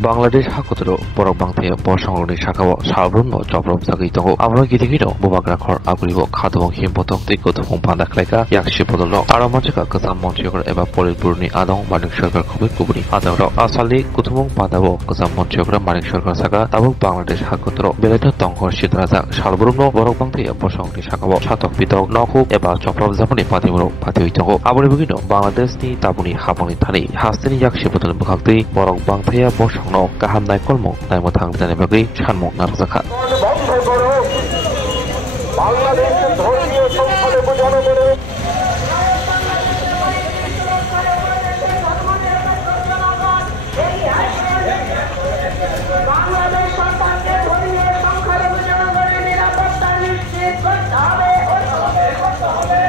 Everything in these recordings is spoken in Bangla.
Bangladesh hakutro borok bangthaya borsangoni sakao salbrumno jobrok jagui tongo abro gidigino bubagrakhor aguribo khadobong himpotok tikothong pandaklaika yakshi bodolno aramanjika kasam monchiyokor eba politburni adong manik sarkar khubui kubuni adoro asali kuthumong padabo kasam monchiyokor manik sarkar saka tabuk Bangladesh hakutro belaita tongkhor sidrajak salbrumno borok bangthaya borsangoni sakao satok bitok nokhub eba jobrok jamani patimuro patioi tongo abro bugino Bangladesh ni tabuni habangni thani hastini yakshi bodol bukhaktui borok bangthaya no kaham nai kolmo nai mo thang jane bagui sanmo narjakha বাংলাদেশের ধর্মীয় সংখ্যালঘু জনগণের বাংলাদেশ সরকারকে ধর্মীয় সংখ্যালঘু জনগণের নিরাপত্তা নিশ্চিত করতে হবে।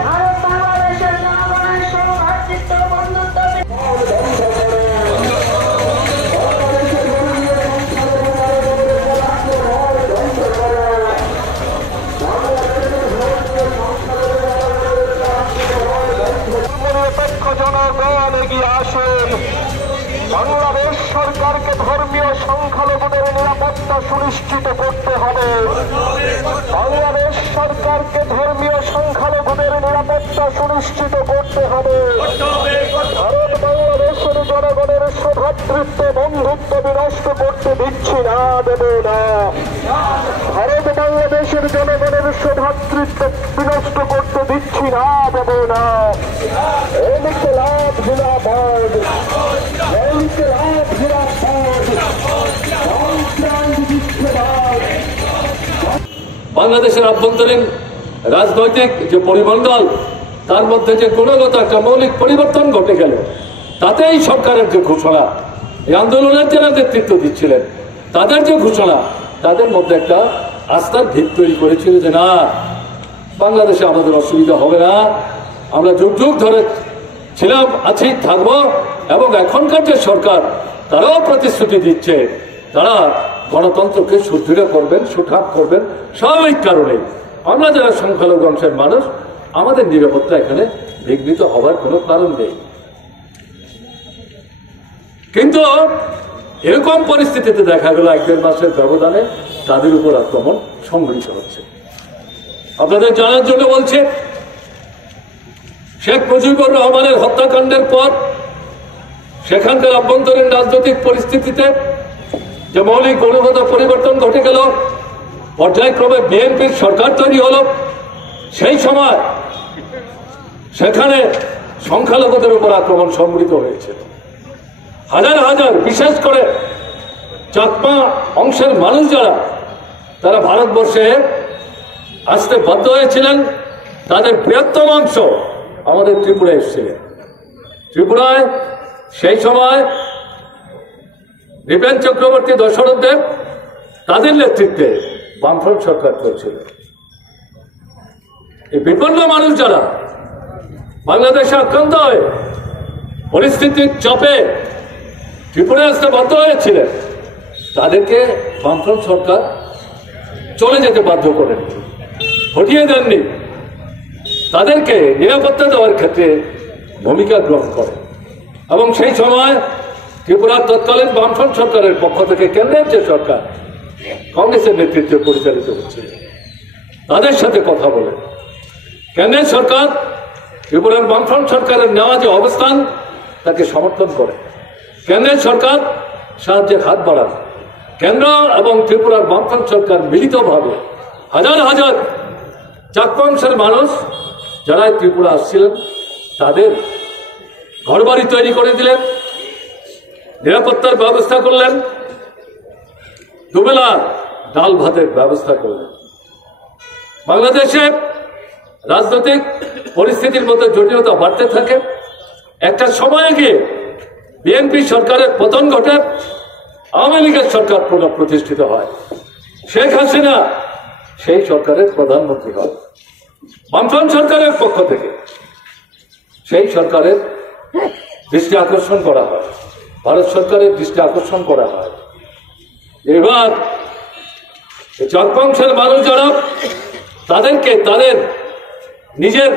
ভারত বাংলাদেশের জনগণের সৌহার্দ্য বন্ধুত্ব জনগণ এগিয়ে আসেন। বাংলাদেশ সরকারকে ধর্মীয় সংখ্যালঘুদের নিরাপত্তা সুনিশ্চিত করতে হবে। বাংলাদেশ সরকারকে ধর্মীয় সংখ্যালঘুদের নিরাপত্তা সুনিশ্চিত করতে হবে। ভারত বাংলাদেশের জনগণের সৌভ্রাতৃত্ব বন্ধুত্ব বিনষ্ট করতে দিচ্ছি না, দেব না। ভারত বাংলাদেশের জনগণের সৌভ্রাতৃত্ব বিনষ্ট করতে দিচ্ছি না, দেব না। ইনকিলাব জিন্দাবাদ, ইনকিলাব জিন্দাবাদ, বাংলাদেশের আভ্যন্তরীণ রাজনৈতিক যে পরিমণ্ডল তার মধ্যে যে গুণগত একটা মৌলিক পরিবর্তন ঘটে গেল, তাতেই সরকারের যে ঘোষণা, এই আন্দোলনের যারা নেতৃত্ব দিচ্ছিলেন তাদের যে ঘোষণা, তাদের মধ্যে একটা আস্থার ভিত তৈরি করেছিল যে না, বাংলাদেশে আমাদের অসুবিধা হবে না, আমরা যুগ যুগ ধরে ছিলাম, আছি, থাকবো। এবং এখনকার যে সরকার তারাও প্রতিশ্রুতি দিচ্ছে তারা গণতন্ত্রকে সুদৃঢ় করবেন, সুঠাপ করবেন। স্বাভাবিক কারণে আমরা যারা সংখ্যালঘু অংশের মানুষ, আমাদের নিরাপত্তা এখানে বিঘ্নিত হওয়ার কোনো কারণ নেই। কিন্তু এরকম পরিস্থিতিতে দেখা গেল 1-1.5 মাসের ব্যবধানে তাদের উপর আক্রমণ সংঘটিত হচ্ছে। আপনাদের জানার জন্য বলছে, শেখ মুজিবুর রহমানের হত্যাকাণ্ডের পর সেখানকার আভ্যন্তরীণ রাজনৈতিক পরিস্থিতিতে যে মৌলিক গুণগত পরিবর্তন ঘটে গেল, পর্যায়ক্রমে বিএনপির সরকার তৈরি হল, সেই সময় সেখানে সংখ্যালঘুদের উপর আক্রমণ সংঘটিত হয়েছিল। হাজার হাজার, বিশেষ করে চাকমা অংশের মানুষ যারা, তারা ভারতবর্ষে আসতে বাধ্য হয়েছিলেন, তাদের বৃহত্তম অংশ আমাদের ত্রিপুরায় এসেছিলেন। ত্রিপুরায় সেই সময় নৃপেন চক্রবর্তী, দশরথ দেব, তাদের নেতৃত্বে বামফ্রন্ট সরকার চলছিল। এই বিপন্ন মানুষ যারা বাংলাদেশে আক্রান্ত হয়ে পরিস্থিতির চাপে ত্রিপুরায় আসতে বাধ্য হয়েছিলেন, তাদেরকে বামফ্রন্ট সরকার চলে যেতে বাধ্য করেন, হটিয়ে দেননি, তাদেরকে নিরাপত্তা দেওয়ার ক্ষেত্রে ভূমিকা গ্রহণ করে। এবং সেই সময় ত্রিপুরার তৎকালীন বামফ্রন্ট সরকারের পক্ষ থেকে কেন্দ্রের যে সরকার কংগ্রেসের নেতৃত্বে পরিচালিত হচ্ছে, তাদের সাথে কথা বলে কেন্দ্রের সরকার ত্রিপুরার বামফ্রন্ট সরকারের নেওয়া যে অবস্থান তাকে সমর্থন করে। কেন্দ্রের সরকার সাহায্যের হাত বাড়ান। কেন্দ্র এবং ত্রিপুরার বামফ্রন্ট সরকার মিলিতভাবে হাজার হাজার চাকমাংশের মানুষ যারা ত্রিপুরা আসছিলেন তাদের ঘরবাড়ি তৈরি করে দিলেন, নিরাপত্তার ব্যবস্থা করলেন, দুবেলা ডাল ভাতের ব্যবস্থা করলেন। বাংলাদেশে রাজনৈতিক পরিস্থিতির মধ্যে জটিলতা বাড়তে থাকে। একটা সময়ে গিয়ে বিএনপি সরকারের পতন ঘটে, আওয়ামী লীগের সরকার পুনঃপ্রতিষ্ঠিত হয়, শেখ হাসিনা সেই সরকারের প্রধানমন্ত্রী হয়। বামফ্রন্ট সরকারের পক্ষ থেকে সেই সরকারের দৃষ্টি আকর্ষণ করা হয়, ভারত সরকারের দৃষ্টি আকর্ষণ করা হয়। এবার চাকমা অংশের মানুষ যারা, তাদেরকে তাদের নিজের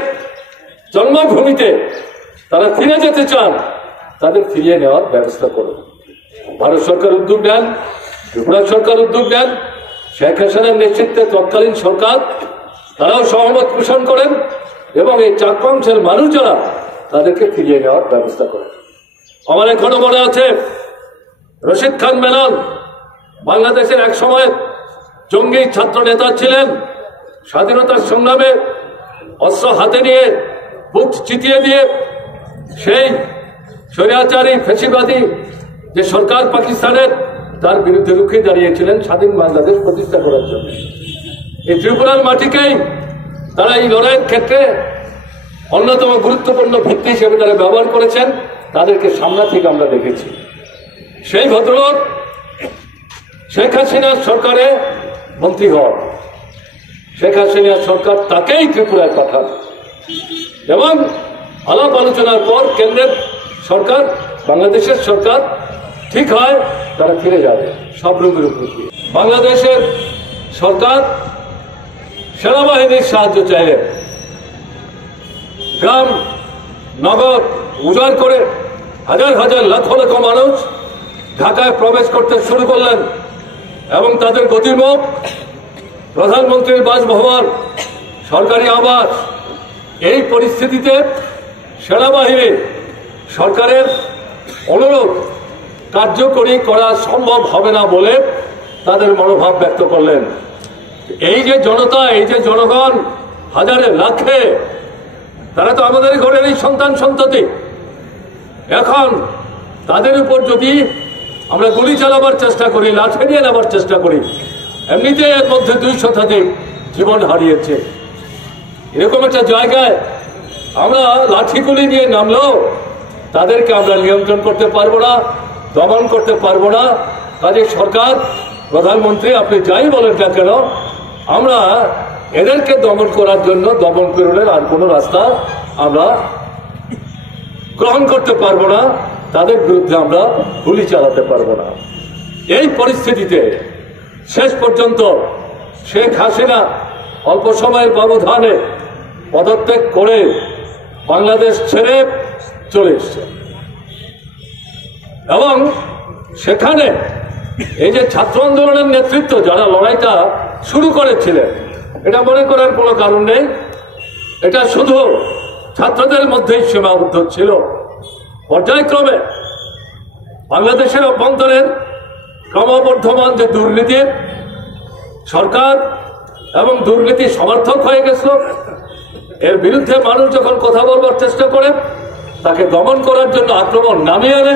জন্মভূমিতে তারা ফিরে যেতে চান, তাদের ফিরিয়ে নেওয়ার ব্যবস্থা করুন। ভারত সরকার উদ্যোগ নেন, ত্রিপুরা সরকার উদ্যোগ নেন, শেখ হাসিনার নেতৃত্বে তৎকালীন সরকার তারাও সহমত পোষণ করেন এবং এই চাকমাংশের মানুষ যারা তাদেরকে ফিরিয়ে নেওয়ার ব্যবস্থা করেন। আমার এখনো মনে আছে রশিদ খান মেনন বাংলাদেশের এক সময় জঙ্গি ছাত্র নেতা ছিলেন। স্বাধীনতার সংগ্রামে অস্ত্র হাতে নিয়ে বুক চিতিয়ে দিয়ে সেই স্বৈরাচারী ফ্যাসিবাদী যে সরকার পাকিস্তানের, তার বিরুদ্ধে রুখে দাঁড়িয়েছিলেন স্বাধীন বাংলাদেশ প্রতিষ্ঠা করার জন্য। এই ত্রিপুরার মাটিকেই তারা এই লড়াইয়ের ক্ষেত্রে অন্যতম গুরুত্বপূর্ণ ভিত্তি হিসেবে তারা ব্যবহার করেছেন। তাদেরকে সামনে থেকে আমরা দেখেছি। সেই ভদ্রলোক শেখ হাসিনার সরকারে মন্ত্রী হন। শেখ হাসিনার সরকার তাকেই ত্রিপুরায় পাঠান এবং আলাপ আলোচনার পর কেন্দ্রের সরকার, বাংলাদেশের সরকার ঠিক হয়, তারা ফিরে যাবে সব রুমের উপর দিয়ে। বাংলাদেশের সরকার সেনাবাহিনীর সাহায্য চাইলেন। গ্রাম নগর উজাড় করে হাজার হাজার লক্ষ লক্ষ মানুষ ঢাকায় প্রবেশ করতে শুরু করলেন এবং তাদের গতিমুখ প্রধানমন্ত্রীর বাসভবন, সরকারি আবাস। এই পরিস্থিতিতে সেনাবাহিনী সরকারের অনুরোধ কার্যকরী করা সম্ভব হবে না বলে তাদের মনোভাব ব্যক্ত করলেন। এই যে জনতা, এই যে জনগণ হাজারে লাখে, তারা তো আমাদের ঘরেরই সন্তান সন্ততি। এখন তাদের উপর যদি আমরা গুলি চালাবার চেষ্টা করি, লাঠি নিয়ে নেবার চেষ্টা করি, এমনিতে এর মধ্যে 2 শতাধিক জীবন হারিয়েছে। এরকম একটা জায়গায় আমরা লাঠি গুলি নিয়ে নামলেও তাদেরকে আমরা নিয়ন্ত্রণ করতে পারবো না, দমন করতে পারবো না। কাজে সরকার, প্রধানমন্ত্রী, আপনি যাই বলেন না কেন, আমরা এদেরকে দমন করার জন্য দমন পীড়নের আর কোনো রাস্তা আমরা গ্রহণ করতে পারবো না, তাদের বিরুদ্ধে আমরা গুলি চালাতে পারবো না। এই পরিস্থিতিতে শেষ পর্যন্ত শেখ হাসিনা অল্প সময়ের ব্যবধানে পদত্যাগ করে বাংলাদেশ ছেড়ে চলে এসছে এবং সেখানে এই যে ছাত্র আন্দোলনের নেতৃত্ব যারা লড়াইটা শুরু করেছিলেন, এটা মনে করার কোনো কারণ নেই, এটা শুধু ছাত্রদের মধ্যেই সীমাবদ্ধ ছিল। পর্যায়ক্রমে বাংলাদেশের অভ্যন্তরের ক্রমবর্ধমান যে দুর্নীতি, সরকার এবং দুর্নীতি সমর্থক হয়ে গেছিল, এর বিরুদ্ধে মানুষ যখন কথা বলবার চেষ্টা করে, তাকে দমন করার জন্য আক্রমণ নামিয়ে আনে।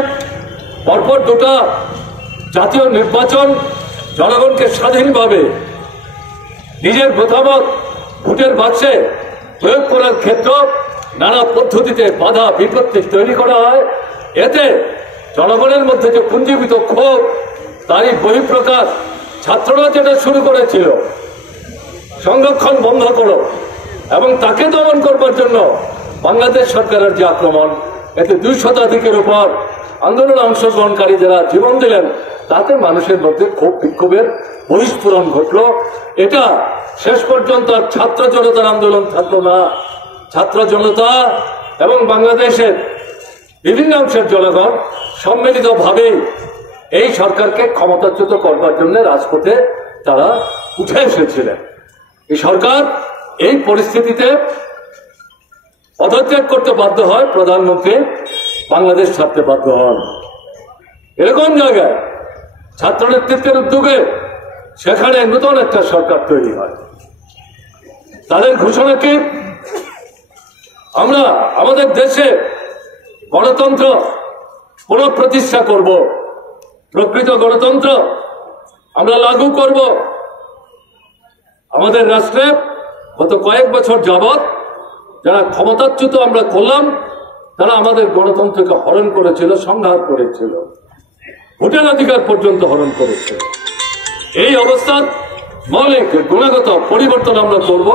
পরপর 2টা জাতীয় নির্বাচন জনগণকে স্বাধীনভাবে নিজের মতামত ভোটের বাক্সে প্রয়োগ করার ক্ষেত্রে নানা পদ্ধতিতে বাধা বিপত্তি তৈরি করা হয়। এতে জনগণের মধ্যে যে পুঞ্জীভূত ক্ষোভ, তারই বহিঃপ্রকাশ। ছাত্ররা যেটা শুরু করেছিল, সংরক্ষণ বন্ধ করো, এবং তাকে দমন করবার জন্য বাংলাদেশ সরকারের যে আক্রমণ, এতে 2 শতাধিকের উপর আন্দোলনে অংশগ্রহণকারী যারা জীবন দিলেন, তাতে মানুষের মধ্যে ক্ষোভ বিক্ষোভের বহিঃস্ফুরণ ঘটল। এটা শেষ পর্যন্ত আর ছাত্র জনতার আন্দোলন থাকলো না। ছাত্র জনতা এবং বাংলাদেশের বিভিন্ন অংশের জনগণ সম্মিলিতভাবে এই সরকারকে ক্ষমতাচ্যুত করবার জন্য রাজপথে তারা উঠে এসেছিলেন। এই সরকার এই পরিস্থিতিতে পদত্যাগ করতে বাধ্য হয়, প্রধানমন্ত্রী বাংলাদেশ ছাড়তে বাধ্য হন। এরকম জায়গায় ছাত্র নেতৃত্বের উদ্যোগে সেখানে নতুন একটা সরকার তৈরি হয়। তাদের ঘোষণা কি? আমরা আমাদের দেশে গণতন্ত্র পুনঃপ্রতিষ্ঠা করব, প্রকৃত গণতন্ত্র আমরা লাগু করব। আমাদের রাষ্ট্রে গত কয়েক বছর যাবৎ যারা ক্ষমতাচ্যুত আমরা করলাম, তারা আমাদের গণতন্ত্রকে হরণ করেছিল, সংহার করেছিল, ভোটের অধিকার পর্যন্ত হরণ করেছিল। এই অবস্থার মৌলিক গুণগত পরিবর্তন আমরা করব।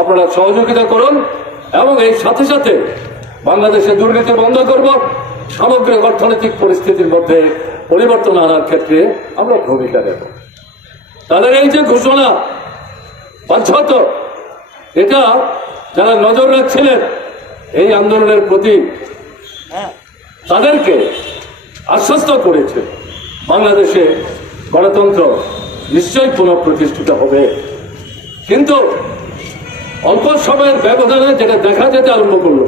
আপনারা সহযোগিতা করুন এবং এই সাথে সাথে বাংলাদেশে দুর্নীতি বন্ধ করব, সামগ্রিক অর্থনৈতিক পরিস্থিতির মধ্যে পরিবর্তন আনার ক্ষেত্রে আমরা ভূমিকা নেব। তাদের এই যে ঘোষণা বাধ্যত, এটা যারা নজর রাখছিলেন এই আন্দোলনের প্রতি, তাদেরকে আশ্বস্ত করেছে বাংলাদেশে গণতন্ত্র নিশ্চয়ই পুনঃপ্রতিষ্ঠিত হবে। কিন্তু অল্প সময়ের ব্যবধানে যেটা দেখা যেতে আরম্ভ করলো,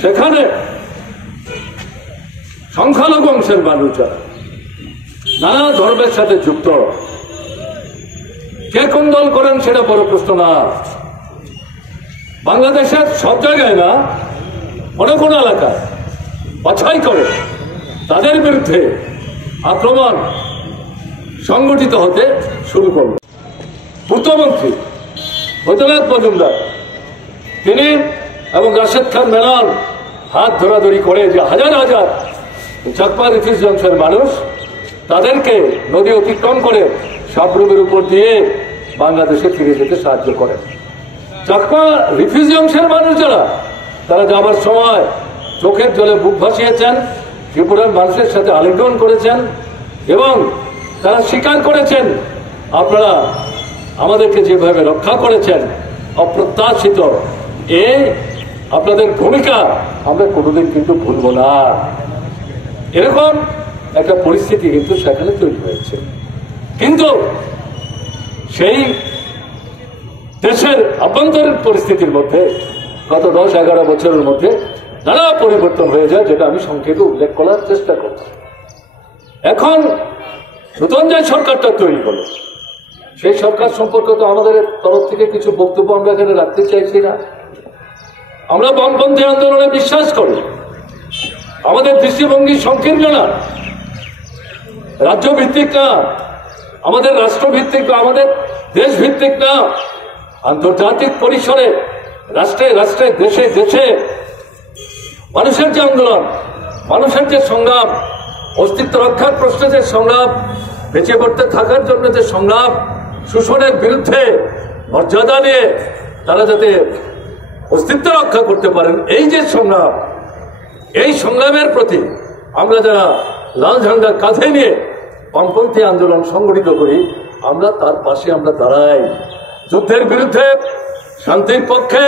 সেখানে সংখ্যালঘু অংশের মানুষরা নানা ধর্মের সাথে যুক্ত, কে কোন দল করেন সেটা বড় প্রশ্ন না। বাংলাদেশের সব জায়গায় না, কোনো কোনো এলাকায় বাছাই করে তাদের বিরুদ্ধে আক্রমণ সংগঠিত হতে শুরু করল। পূর্তমন্ত্রী বৈদ্যনাথ মজুমদার তিনি এবং রাশেদ খান মেনন হাত ধরাধরি করে যে হাজার হাজার চাকমা রিফিউজি অংশের মানুষ, তাদেরকে নদী অতিক্রম করে সাবরুমের উপর দিয়ে বাংলাদেশে ফিরে যেতে সাহায্য করেন। চাকমা রিফিউজি অংশের মানুষ যারা, তারা যাবার সময় চোখের জলে বুক ভাসিয়েছেন, ত্রিপুরার মানুষের সাথে আলিঙ্গন করেছেন এবং তারা স্বীকার করেছেন আপনারা আমাদেরকে যেভাবে রক্ষা করেছেন অপ্রত্যাশিত, এই আপনাদের ভূমিকা আমরা কোনোদিন কিন্তু ভুলব না। এরকম একটা পরিস্থিতি কিন্তু সেখানে তৈরি হয়েছে। কিন্তু সেই দেশের আভ্যন্তরীণ পরিস্থিতির মধ্যে গত 10-11 বছরের মধ্যে নানা পরিবর্তন হয়ে যায়, যেটা আমি সংক্ষেপে উল্লেখ করার চেষ্টা করছি। এখন নতুন যে সরকারটা তৈরি হলো, সেই সরকার সম্পর্কে তো আমাদের তরফ থেকে কিছু বক্তব্য আমরা এখানে রাখতে চাইছি না। আমরা বামপন্থী আন্দোলনে বিশ্বাস করি। আমাদের দৃষ্টিভঙ্গি সংকীর্ণ না, রাজ্য ভিত্তিক না, আমাদের রাষ্ট্রভিত্তিক বা আমাদের দেশ ভিত্তিক না, আন্তর্জাতিক পরিসরে রাষ্ট্রে রাষ্ট্রে দেশে দেশে মানুষের যে আন্দোলন, মানুষের যে সংগ্রাম, অস্তিত্ব রক্ষার প্রশ্নে যে সংগ্রাম, বেঁচে পড়তে থাকার জন্য যে সংগ্রাম, শোষণের বিরুদ্ধে মর্যাদা নিয়ে তারা যাতে অস্তিত্ব রক্ষা করতে পারেন, এই যে সংগ্রাম, এই সংগ্রামের প্রতি আমরা যারা লাল ঝান্ডা কাঁধে নিয়ে বামপন্থী আন্দোলন সংগঠিত করি, আমরা তার পাশে আমরা দাঁড়াই। যুদ্ধের বিরুদ্ধে, শান্তির পক্ষে,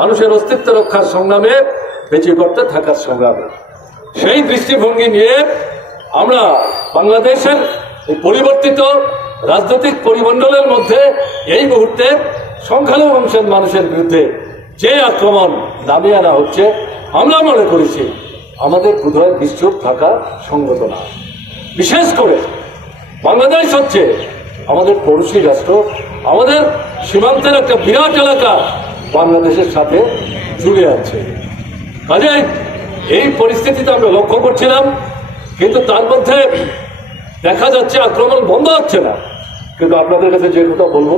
মানুষের অস্তিত্ব রক্ষার সংগ্রামে, বেঁচে পড়তে থাকার সংগ্রামে, সেই দৃষ্টিভঙ্গি নিয়ে আমরা বাংলাদেশের এই পরিবর্তিত রাজনৈতিক পরিমণ্ডলের মধ্যে এই মুহূর্তে সংখ্যালঘু অংশের মানুষের বিরুদ্ধে যে আক্রমণ নামিয়ে আনা হচ্ছে, আমরা মনে করেছি আমাদের বোধহয় নিশ্চুপ থাকা সঙ্গত না। বিশেষ করে বাংলাদেশ হচ্ছে আমাদের পড়োশী রাষ্ট্র, আমাদের সীমান্তের একটা বিরাট এলাকা বাংলাদেশের সাথে জুড়ে আছে। কাজেই এই পরিস্থিতিতে আমরা লক্ষ্য করছিলাম, কিন্তু তার মধ্যে দেখা যাচ্ছে আক্রমণ বন্ধ হচ্ছে না। কিন্তু আপনাদের কাছে যে কথা বলবো,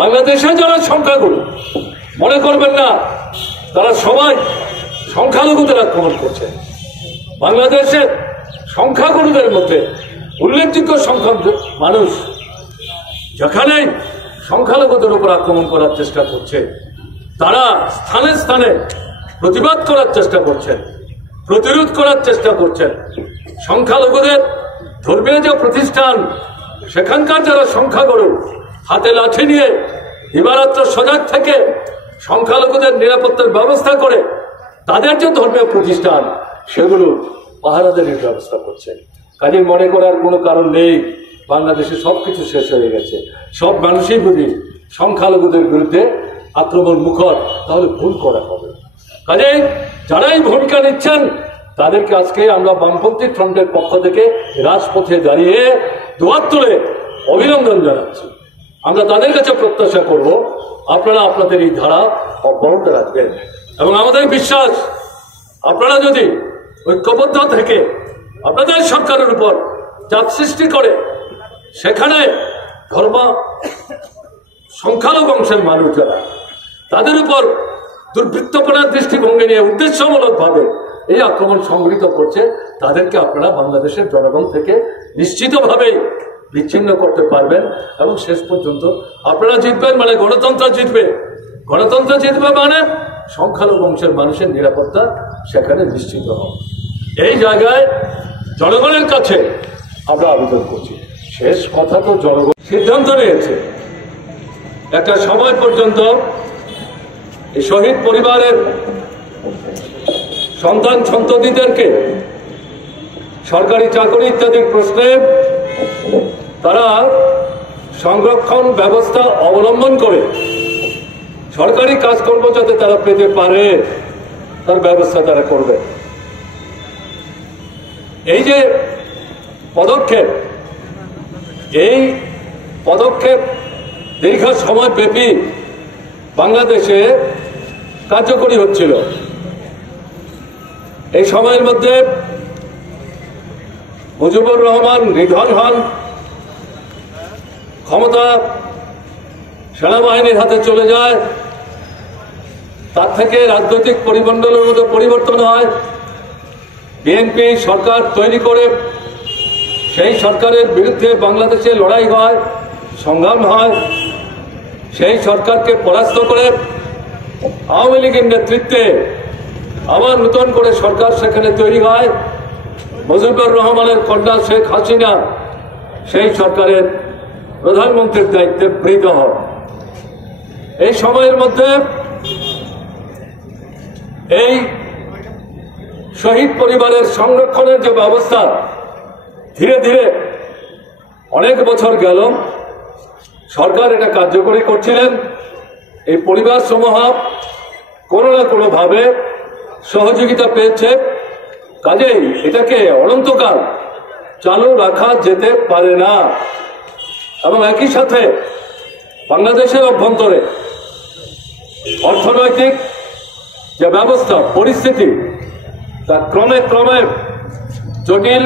বাংলাদেশে যারা সংখ্যাগুরু, মনে করবেন না তারা সবাই সংখ্যালঘুদের আক্রমণ করছে। বাংলাদেশের সংখ্যাগুরুদের মধ্যে উল্লেখযোগ্য সংখ্যক মানুষ যেখানেই সংখ্যালঘুদের উপর আক্রমণ করার চেষ্টা করছে, তারা স্থানে স্থানে প্রতিবাদ করার চেষ্টা করছেন, প্রতিরোধ করার চেষ্টা করছেন। সংখ্যালঘুদের ধর্মীয় যে প্রতিষ্ঠান, সেখানকার যারা সংখ্যাগুরু, হাতে লাঠি নিয়ে দিবারাত্র সজাগ থেকে সংখ্যালঘুদের নিরাপত্তার ব্যবস্থা করে তাদের যে ধর্মীয় প্রতিষ্ঠান, সেগুলো পাহারাদারির ব্যবস্থা করছে। কাজে মনে করার কোনো কারণ নেই বাংলাদেশে সবকিছু শেষ হয়ে গেছে, সব মানুষই যদি সংখ্যালঘুদের বিরুদ্ধে আক্রমণ মুখর, তাহলে ভুল করা হবে। কাজে যারাই ভূমিকা নিচ্ছেন তাদেরকে আজকে আমরা বামপন্থী ফ্রন্টের পক্ষ থেকে রাজপথে দাঁড়িয়ে দুহাত তুলে অভিনন্দন জানাচ্ছি। আমরা তাদের কাছে প্রত্যাশা করব আপনারা আপনাদের এই ধারা অব্যাহত রাখবেন, এবং আমাদের বিশ্বাস আপনারা যদি ঐক্যবদ্ধ থেকে আপনাদের সরকারের উপর চাপ সৃষ্টি করে সেখানে ধর্ম সংখ্যালঘু অংশের মানুষ যারা, তাদের উপর দুর্বৃত্তপনার দৃষ্টিভঙ্গি নিয়ে উদ্দেশ্যমূলকভাবে এই আক্রমণ সংগঠিত করছে, তাদেরকে আপনারা বাংলাদেশের জনগণ থেকে নিশ্চিতভাবেই বিচ্ছিন্ন করতে পারবেন। এবং শেষ পর্যন্ত আপনারা জিতবেন মানে গণতন্ত্র জিতবে, গণতন্ত্র জিতবে মানে সংখ্যালঘু অংশের মানুষের নিরাপত্তা সেখানে নিশ্চিত হবে। এই জায়গায় জনগণের কাছে আমরা আবেদন করছি। শেষ কথা তো জনগণ সিদ্ধান্ত নিয়েছে একটা সময় পর্যন্ত এই শহীদ পরিবারের সন্তান সন্ততিদেরকে সরকারি চাকরি ইত্যাদির প্রশ্নে তারা সংরক্ষণ ব্যবস্থা অবলম্বন করে সরকারি কাজকর্ম যাতে তারা পেতে পারে তার ব্যবস্থা তারা করবে। এই যে পদক্ষেপ, এই পদক্ষেপ দীর্ঘ সময় ব্যাপী বাংলাদেশে কার্যকরী হচ্ছিল। এই সময়ের মধ্যে মুজিবুর রহমান নিধন হন, ক্ষমতা সেনাবাহিনীর হাতে চলে যায়, তার থেকে রাজনৈতিক পরিমণ্ডলের মধ্যে পরিবর্তন হয়, বিএনপি সরকার তৈরি করে সেই সরকারের বিরুদ্ধে বাংলাদেশে লড়াই হয়, সংগ্রাম হয়, সেই সরকারকে পরাস্ত করে আওয়ামী লীগের নেতৃত্বে আবার নতুন করে সরকার সেখানে তৈরি হয়। মুজিবুর রহমানের কন্যা শেখ হাসিনা সেই সরকারের প্রধানমন্ত্রীর দায়িত্বে গৃহীত হন। এই সময়ের মধ্যে এই শহীদ পরিবারের সংরক্ষণের যে ব্যবস্থা ধীরে ধীরে অনেক বছর গেল, সরকার এটা কার্যকরী করছিলেন। এই পরিবার সমূহ কোনো না কোনোভাবে সহযোগিতা পেয়েছে, কাজেই এটাকে অনন্তকাল চালু রাখা যেতে পারে না। এবং একই সাথে বাংলাদেশের অভ্যন্তরে অর্থনৈতিক যে ব্যবস্থা পরিস্থিতি তা ক্রমে ক্রমে জটিল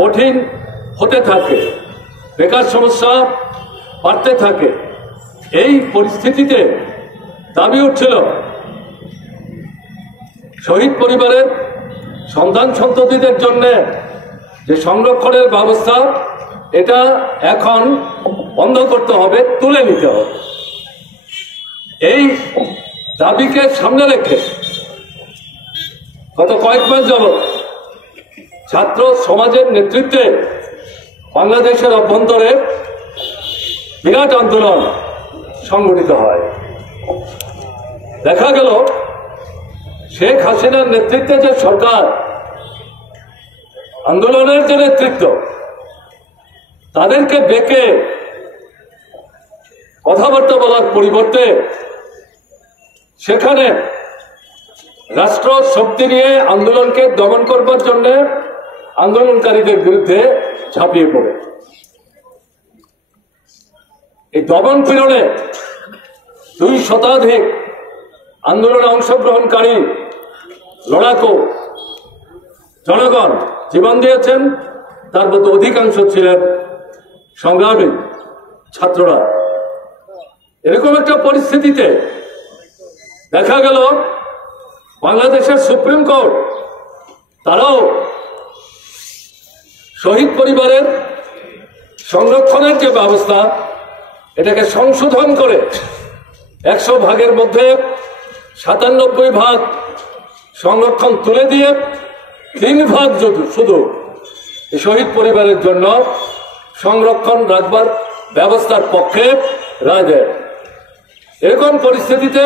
কঠিন হতে থাকে, বেকার সমস্যা বাড়তে থাকে। এই পরিস্থিতিতে দাবি উঠছিল শহীদ পরিবারের সন্তান সন্ততিদের জন্য যে সংরক্ষণের ব্যবস্থা এটা এখন বন্ধ করতে হবে, তুলে নিতে হবে। এই দাবিকে সামনে রেখে গত কয়েক মাস যাবৎ ছাত্র সমাজের নেতৃত্বে বাংলাদেশের অভ্যন্তরে বিরাট আন্দোলন সংগঠিত হয়। দেখা গেল শেখ হাসিনার নেতৃত্বে যে সরকার, আন্দোলনের যে নেতৃত্ব, তাদেরকে ডেকে কথাবার্তা বলার পরিবর্তে সেখানে রাষ্ট্র শক্তি নিয়ে আন্দোলনকে দমন করবার জন্য আন্দোলনকারীদের বিরুদ্ধে ঝাঁপিয়ে পড়ে। এই দমন পীড়নে 2 শতাধিক আন্দোলনে অংশগ্রহণকারী লড়াকু জনগণ জীবন দিয়েছেন, তার মধ্যে অধিকাংশ ছিলেন সংগ্রামী ছাত্ররা। এরকম একটা পরিস্থিতিতে দেখা গেল বাংলাদেশের সুপ্রিম কোর্ট তারাও শহীদ পরিবারের সংরক্ষণের যে ব্যবস্থা এটাকে সংশোধন করে 100 ভাগের মধ্যে 97 ভাগ সংরক্ষণ তুলে দিয়ে 3 ভাগ শুধু শহীদ পরিবারের জন্য সংরক্ষণ রাখবার ব্যবস্থার পক্ষে রায় দেয়। এরকম পরিস্থিতিতে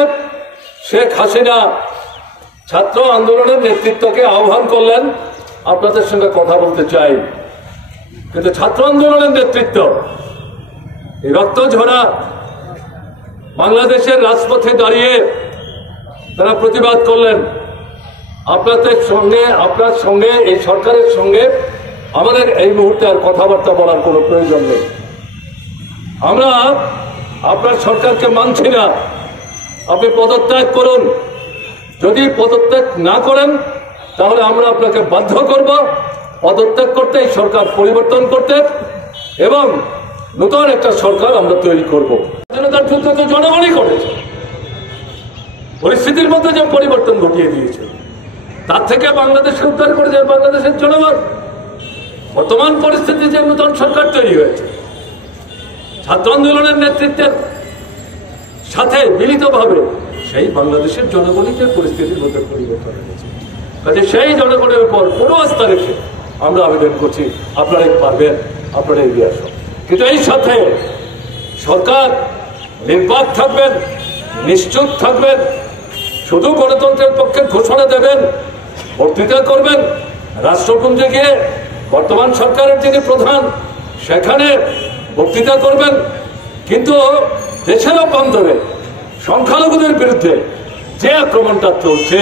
শেখ হাসিনা ছাত্র আন্দোলনের নেতৃত্বকে আহ্বান করলেন, আপনাদের সঙ্গে কথা বলতে চাই। কিন্তু ছাত্র আন্দোলনের নেতৃত্ব এই রক্ত ঝরা বাংলাদেশের রাজপথে দাঁড়িয়ে তারা প্রতিবাদ করলেন, আপনার সঙ্গে এই সরকারের সঙ্গে আমাদের এই মুহূর্তে আর কথাবার্তা বলার কোনো প্রয়োজন নেই। আমরা আপনার সরকারকে মানছি না, আপনি পদত্যাগ করুন। যদি পদত্যাগ না করেন তাহলে আমরা আপনাকে বাধ্য করব পদত্যাগ করতে, এই সরকার পরিবর্তন করতে এবং নতুন একটা সরকার আমরা তৈরি করব। স্বাধীনতার যুদ্ধ তো জনগণই করেছে, পরিস্থিতির মধ্যে যে পরিবর্তন ঘটিয়ে দিয়েছে তার থেকে বাংলাদেশকে উদ্ধার করেছে বাংলাদেশের জনগণ। বর্তমান পরিস্থিতি যে নতুন সরকার তৈরি হয়েছে ছাত্র আন্দোলনের নেতৃত্বের সাথে মিলিতভাবে সেই বাংলাদেশের জনগণই যে পরিস্থিতির মধ্যে পরিবর্তন হয়েছে, কাজে সেই জনগণের উপর পুরো আস্থা রেখে আমরা আবেদন করছি আপনারাই পারবেন, আপনারা এগিয়ে আসুন। কিন্তু এই সাথে সরকার নির্বাক থাকবেন নিশ্চুপ থাকবেন, শুধু গণতন্ত্রের পক্ষে ঘোষণা দেবেন, বক্তৃতা করবেন, রাষ্ট্রপুঞ্জে গিয়ে বর্তমান সরকারের যিনি প্রধান সেখানে বক্তৃতা করবেন, কিন্তু দেশের অভ্যন্তরে সংখ্যালঘুদের বিরুদ্ধে যে আক্রমণটা চলছে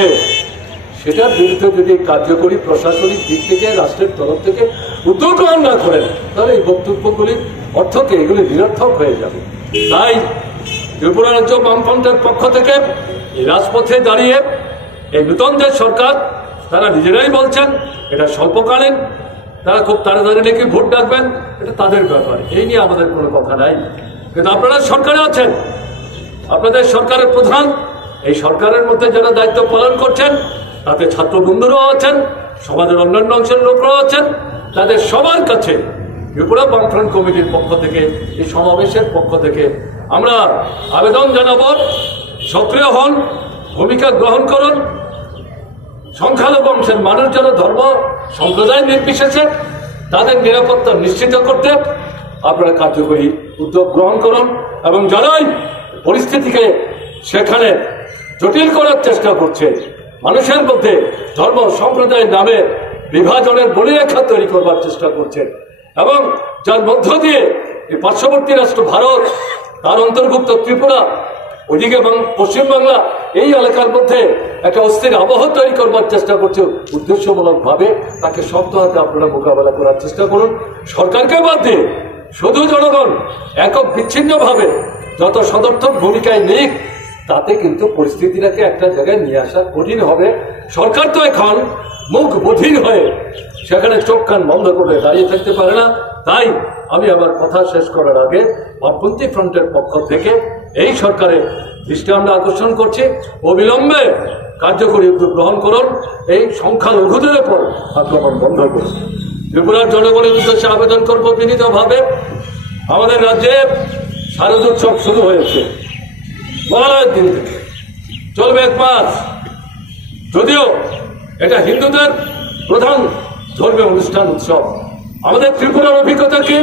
সেটার বিরুদ্ধে যদি কার্যকরী প্রশাসনিক দিক থেকে রাষ্ট্রের তরফ থেকে উদ্যোগ গ্রহণ না করেন তাহলে এই বক্তব্যগুলির অর্থকে এগুলি নিরর্থক হয়ে যাবে। তাই ত্রিপুরা রাজ্য বামফ্রন্টের পক্ষ থেকে এই রাজপথে দাঁড়িয়ে এই নূতন যে সরকার তারা নিজেরাই বলছেন এটা স্বল্পকালীন, তারা খুব তাড়াতাড়ি নাকি ভোট ডাকবেন, এটা তাদের ব্যাপার, এই নিয়ে আমাদের কোনো কথা নাই। কিন্তু আপনারা সরকারে আছেন, আপনাদের সরকারের প্রধান, এই সরকারের মধ্যে যারা দায়িত্ব পালন করছেন তাতে ছাত্র বন্ধুরাও আছেন, সমাজের অন্যান্য অংশের লোকরাও আছেন, তাদের সবার কাছে ত্রিপুরা বামফ্রন্ট কমিটির পক্ষ থেকে এই সমাবেশের পক্ষ থেকে আমরা আবেদন জানাবো, সক্রিয় হন, ভূমিকা গ্রহণ করুন, সংখ্যালঘু অংশের মানুষ যারা ধর্ম সম্প্রদায় নির্বিশেষে তাদের নিরাপত্তা নিশ্চিত করতে আপনারা কার্যকরী উদ্যোগ গ্রহণ করুন এবং যারাই পরিস্থিতিকে সেখানে জটিল করার চেষ্টা করছে, মানুষের মধ্যে ধর্ম সম্প্রদায়ের নামে বিভাজনের বলিরেখা তৈরি করবার চেষ্টা করছে এবং যার মধ্য দিয়ে এই পার্শ্ববর্তী রাষ্ট্র ভারত, তার অন্তর্ভুক্ত ত্রিপুরা, ওইদিকে পশ্চিমবাংলা, এই এলাকার মধ্যে একটা অস্থির আবহ তৈরি করবার চেষ্টা করছে উদ্দেশ্যমূলক ভাবে, তাকে শক্ত হাতে আপনারা মোকাবেলা করার চেষ্টা করুন। সরকারকে বাদ দিয়ে শুধু জনগণ একক বিচ্ছিন্নভাবে যত সদর্থক ভূমিকায় নিক তাতে কিন্তু পরিস্থিতিটাকে একটা জায়গায় নিয়ে আসা কঠিন হবে। সরকার তো এখন মুখ বধির হয়ে সেখানে চোখ কান বন্ধ করে দাঁড়িয়ে থাকতে পারে না। তাই আমি আমার কথা শেষ করার আগে বামপন্থী ফ্রন্টের পক্ষ থেকে এই সরকারের দৃষ্টি আমরা আকর্ষণ করছি, অবিলম্বে কার্যকরী উদ্যোগ গ্রহণ করুন, এই সংখ্যালঘুদের উপর আক্রমণ বন্ধ করুন। ত্রিপুরার জনগণের উদ্দেশ্যে আবেদন করব বিনীতভাবে, আমাদের রাজ্যে শারদ উৎসব শুরু হয়েছে মহালয়ের দিন থেকে, চলবে 1 মাস। যদিও এটা হিন্দুদের প্রধান ধর্মীয় অনুষ্ঠান উৎসব, আমাদের ত্রিপুরার অভিজ্ঞতা কি,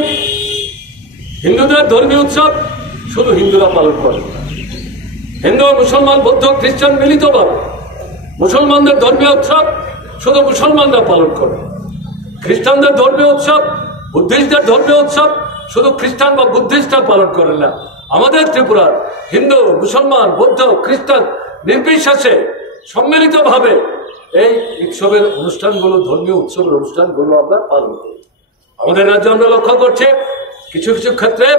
হিন্দুদের ধর্মীয় উৎসব শুধু হিন্দুরা পালন করে, হিন্দু মুসলমান বৌদ্ধ খ্রিস্টান মিলিতভাবে মুসলমানদের ধর্মীয় উৎসব শুধু মুসলমানরা পালন করে, খ্রিস্টানদের ধর্মীয় উৎসব, বুদ্ধিস্টদের ধর্মীয় উৎসব শুধু খ্রিস্টান বা বুদ্ধিস্টরা পালন করেন না। আমাদের ত্রিপুরার হিন্দু মুসলমান বৌদ্ধ খ্রিস্টান নির্বিশেষে সম্মিলিতভাবে এই উৎসবের অনুষ্ঠানগুলো, ধর্মীয় উৎসবের অনুষ্ঠানগুলো আমরা পালন করি। আমাদের রাজ্যে আমরা লক্ষ্য করছি কিছু কিছু ক্ষেত্রে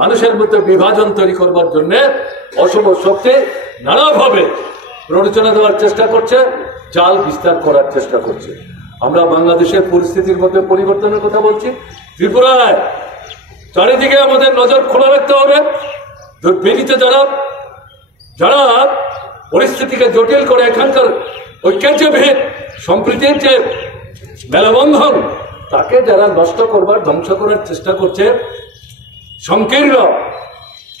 মানুষের মধ্যে বিভাজন তৈরি করবার জন্য অশুভ শক্তি নানাভাবে প্ররোচনা দেওয়ার চেষ্টা করছে, জাল বিস্তার করার চেষ্টা করছে। আমরা বাংলাদেশের পরিস্থিতির মধ্যে পরিবর্তনের কথা বলছি, ত্রিপুরায় চারিদিকে আমাদের নজর খোলা রাখতে হবে। দুর্বিনীত যারা পরিস্থিতিকে জটিল করে এখানকার ঐক্যের যে ভেদ, সম্প্রীতির যে মেলবন্ধন, তাকে যারা নষ্ট করবার, ধ্বংস করার চেষ্টা করছে, সংকীর্ণ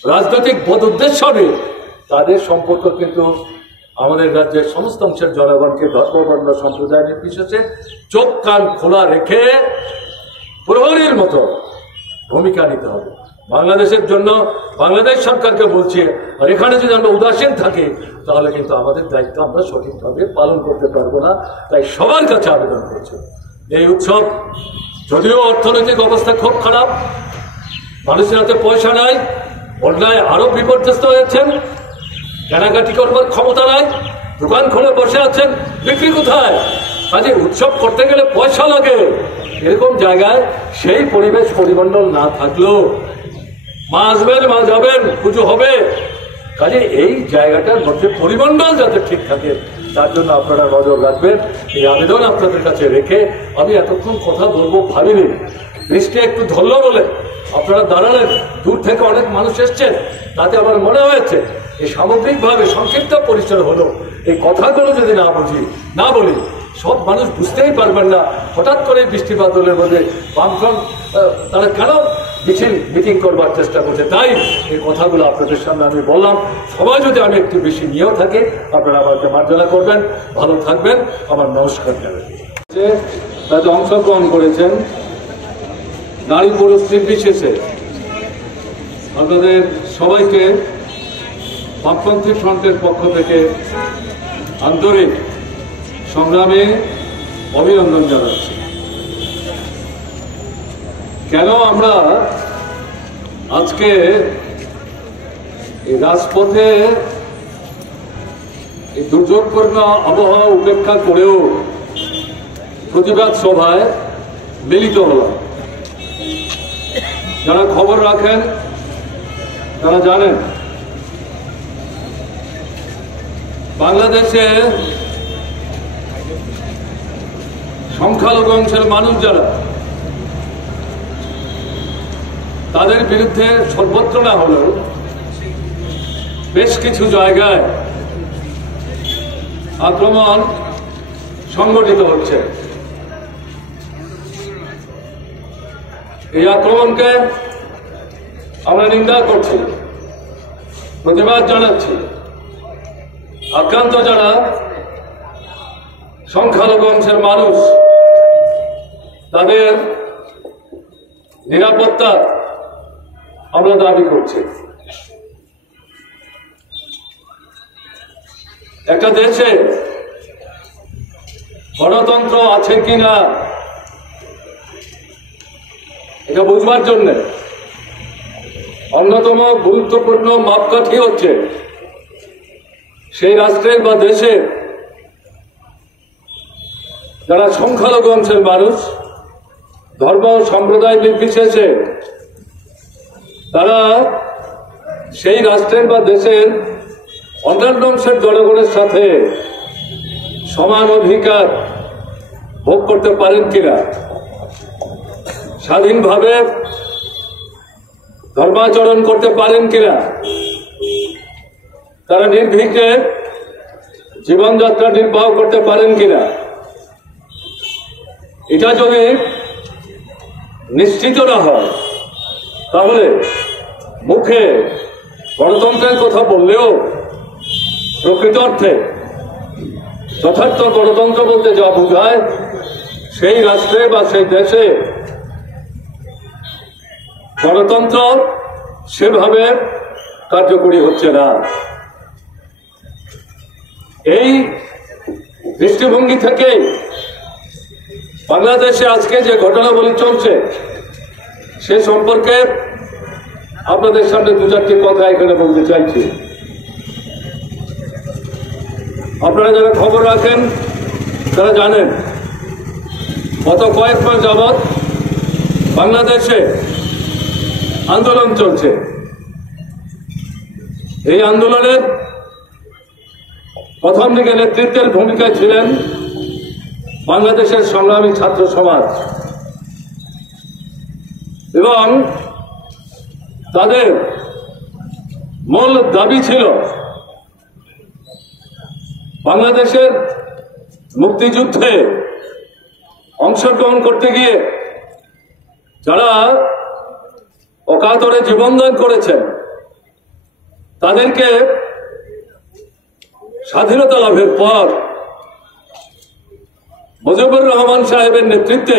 রাজনৈতিক বোধ উদ্দেশ্য নিয়ে, তাদের সম্পর্ক কিন্তু আমাদের রাজ্যের সমস্ত অংশের জনগণকে ধর্মবর্ণ সম্প্রদায় নির্বিশেষে চোখ কান খোলা রেখে প্রহরীর মতো ভূমিকা নিতে হবে। বাংলাদেশের জন্য বাংলাদেশ সরকারকে বলছি, আর এখানে যদি আমরা উদাসীন থাকি তাহলে কিন্তু আমাদের দায়িত্ব আমরা সঠিকভাবে পালন করতে পারবো না। তাই সবার কাছে আবেদন করছি, এই উৎসব যদিও অর্থনৈতিক অবস্থা খুব খারাপ, মানুষের হাতে পয়সা নাই, বন্যায় আরো বিপর্যস্ত হয়েছেন, কেনাকাটি করবার ক্ষমতা নাই, দোকান খুলে বসে আছেন, বিক্রি কোথায়? কাজে উৎসব করতে গেলে পয়সা লাগে। এরকম জায়গায় সেই পরিবেশ পরিমণ্ডল না থাকলেও মা আসবেন, মা যাবেন, পুজো হবে, কাজে এই জায়গাটার মধ্যে পরিমণ্ডল যাতে ঠিক থাকে তার জন্য আপনারা নজর রাখবেন। এই আবেদন আপনাদের কাছে রেখে আমি এতক্ষণ কথা বলবো ভাবিনি, বৃষ্টি একটু ধরল বলে আপনারা দাঁড়ালেন, দূর থেকে অনেক মানুষ এসছেন, তাতে আমার মনে হয়েছে এই সামগ্রিকভাবে সংক্ষিপ্ত পরিচয় হলো, এই কথাগুলো যদি না বলি সব মানুষ বুঝতেই পারবেন না হঠাৎ করে বৃষ্টিপাত হলে মধ্যে বামফ্রন্ট তারা কেন মিটিং করবার চেষ্টা করছে। তাই এই কথাগুলো আপনাদের সামনে আমি বললাম। সবাই যদি আমি একটু বেশি নিয়েও থাকি আপনারা আমাকে মার্জনা করবেন, ভালো থাকবেন, আমার নমস্কার জানাবেন। তাতে অংশগ্রহণ করেছেন নারী পুরুষ নির্বিশেষে আপনাদের সবাইকে বামপন্থী ফ্রন্টের পক্ষ থেকে আন্তরিক সংগ্রামে অভিনন্দন জানাচ্ছি। কেন আমরা আজকে এই রাজপথে এই দুর্যোগপূর্ণ আবহাওয়া উপেক্ষা করেও প্রতিবাদ সভায় মিলিত হলাম? যারা খবর রাখেন তারা জানেন, বাংলাদেশে সংখ্যালঘু অংশের মানুষ যারা, তাদের বিরুদ্ধে সর্বত্র না হলেও বেশ কিছু জায়গায় আক্রমণ সংগঠিত হচ্ছে। এই আক্রমণকে আমরা নিন্দা করছি, প্রতিবাদ জানাচ্ছি। আক্রান্ত যারা সংখ্যালঘু অংশের মানুষ, তাদের নিরাপত্তা আমরা দাবি করছি। একটা দেশে গণতন্ত্র আছে কিনা এটা বুঝবার জন্য অন্যতম গুরুত্বপূর্ণ মাপকাঠি হচ্ছে সেই রাষ্ট্রের বা দেশের যারা সংখ্যালঘু অংশের মানুষ, ধর্ম সম্প্রদায় নির্বিশেষে তারা সেই রাষ্ট্রের বা দেশের অন্যান্য অংশের জনগণের সাথে সমান অধিকার ভোগ করতে পারেন কিনা, স্বাধীনভাবে ধর্মাচরণ করতে পারেন কিনা, তারা নির্ভীকে জীবনযাত্রা নির্বাহ করতে পারেন কিনা, এটা যদি নিশ্চিত না হয় তাহলে মুখে গণতন্ত্রের কথা বললেও প্রকৃত অর্থে যথার্থ গণতন্ত্র বলতে যা বোঝায় সেই রাষ্ট্রে বা সেই দেশে গণতন্ত্র সেভাবে কার্যকরী হচ্ছে না। এই দৃষ্টিভঙ্গি থেকে বাংলাদেশে আজকে যে ঘটনাবলী চলছে সে সম্পর্কে আপনাদের সামনে দু চারটি কথা এখানে বলতে চাইছি। আপনারা যারা খবর রাখেন তারা জানেন, গত কয়েক মাস যাবৎ বাংলাদেশে আন্দোলন চলছে। এই আন্দোলনের প্রথম দিকে নেতৃত্বের ভূমিকায় ছিলেন বাংলাদেশের সংগ্রামী ছাত্র সমাজ এবং তাদের মূল দাবি ছিল বাংলাদেশের মুক্তিযুদ্ধে অংশগ্রহণ করতে গিয়ে যারা অকাতরে জীবনদান করেছেন তাদেরকে স্বাধীনতা লাভের পর মুজিবুর রহমান সাহেবের নেতৃত্বে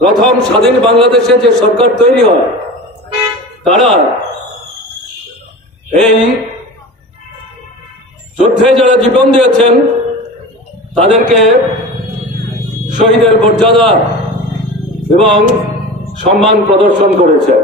প্রথম স্বাধীন বাংলাদেশে যে সরকার তৈরি হয় তারা এই যুদ্ধে যারা জীবন দিয়েছেন তাদেরকে শহীদের মর্যাদা এবং সম্মান প্রদর্শন করেছে।